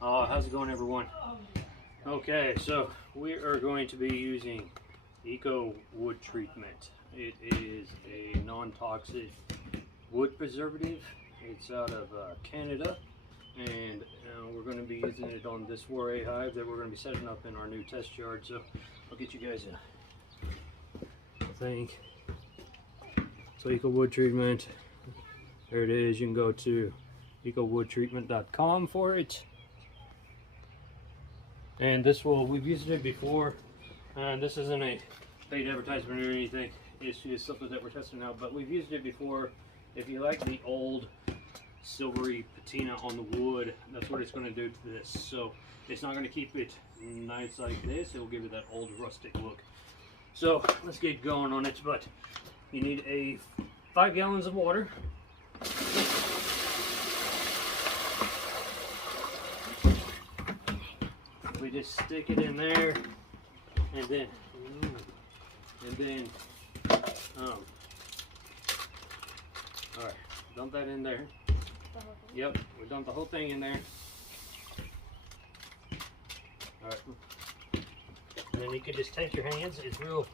How's it going, everyone? Okay, so we are going to be using Eco Wood Treatment. It is a non-toxic wood preservative. It's out of Canada, and we're going to be using it on this warre hive that we're going to be setting up in our new test yard. So I'll get you guys a thing. So Eco Wood Treatment, there it is. You can go to ecowoodtreatment.com for it. And this we've used it before, and this isn't a paid advertisement or anything. It's just something that we're testing out, but we've used it before. If you like the old silvery patina on the wood, that's what it's going to do to this. So it's not going to keep it nice like this. It will give it that old rustic look. So let's get going on it. But you need 5 gallons of water. We just stick it in there, and then all right, dump that in there. Yep, we dumped the whole thing in there. All right, and then you can just take your hands. It's real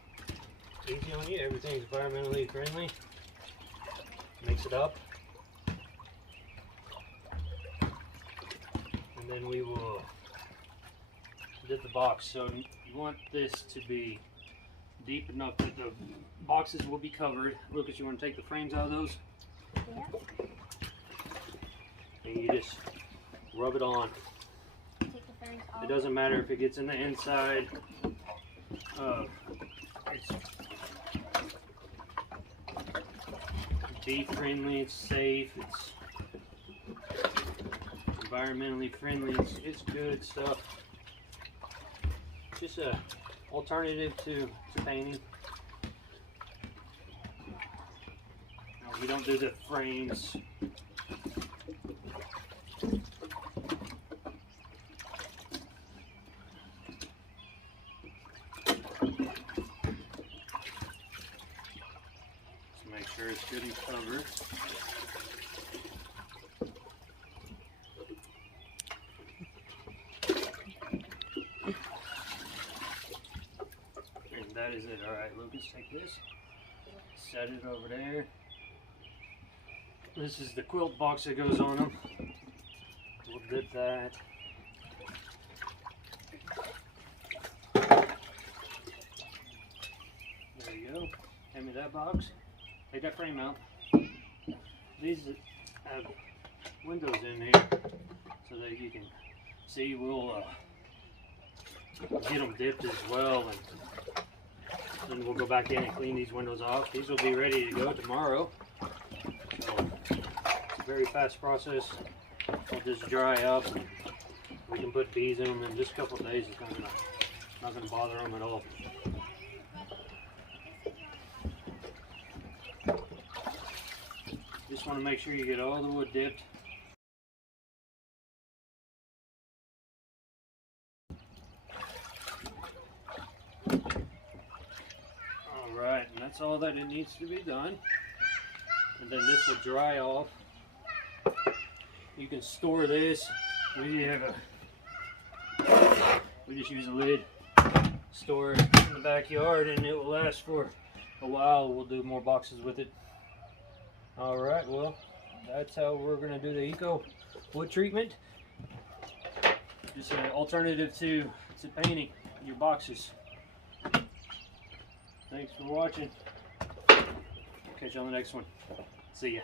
easy on you. Everything's environmentally friendly. Mix it up, and then we will dip the box. So you want this to be deep enough that the boxes will be covered. Lucas, you want to take the frames out of those? Yeah. And you just rub it on. Take the frames off. It doesn't matter if it gets in the inside. It's bee friendly, it's safe, it's environmentally friendly, it's good stuff. Just a alternative to painting. No, we don't do the frames. Just make sure it's good and covered. That is it. All right, Lucas, take this, set it over there. This is the quilt box that goes on them. We'll dip that. There you go. Hand me that box. Take that frame out. These have windows in here so that you can see. We'll get them dipped as well, and then we'll go back in and clean these windows off. These will be ready to go tomorrow. So it's a very fast process. They'll just dry up, and we can put bees in them in just a couple of days. It's not gonna bother them at all. Just want to make sure you get all the wood dipped. Alright, and that's all that it needs to be done. And then this will dry off. You can store this. We just use a lid, store it in the backyard, and it will last for a while. We'll do more boxes with it. Alright, well, that's how we're going to do the Eco Wood Treatment. Just an alternative to painting your boxes. Thanks for watching. Catch you on the next one. See ya.